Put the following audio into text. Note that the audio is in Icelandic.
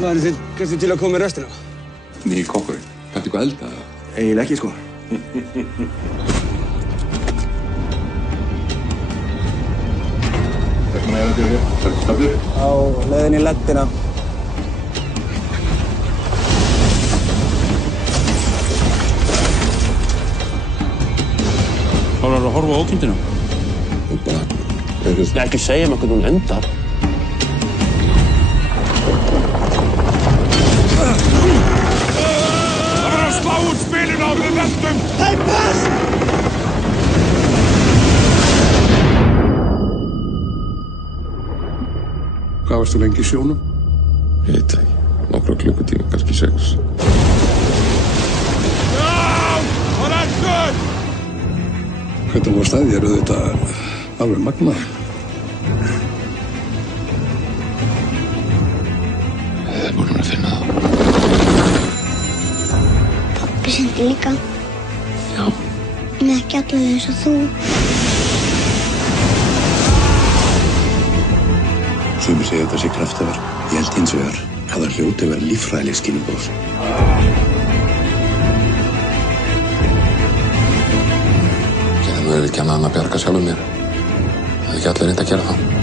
Væri þið kannski til að koma með restina? Nýi kokkurinn. Kanntu eitthvað elda? Eiginlega ekki, sko. Hvernig er þetta hér? Þetta stafnir? Á leiðinni í lettina. Hvað var að horfa á ókindina? Ég ekki segja mér hvernig hún endar. Það verður að slá út spilin á við veltum! Hey, pass! Hvað varstu lengi í sjónum? Ég veit ekki. Nokkra klukkutíma, kannski 6. Já! Það er endur! Hvernig var staðið þér auðvitað alveg magnað? Ég er búin að finna það. Pabbi sendi líka. Já. En ekki allavega eins og þú. Sumir segja þetta sé kraftaverk. Ég held hins vegar að það hljóti að vera líffræðileg skilning á þessu. Ég hefði mögulega ekki annað en að bjarga sjálfum mér. Það hefði ekki allir reynt að gera það.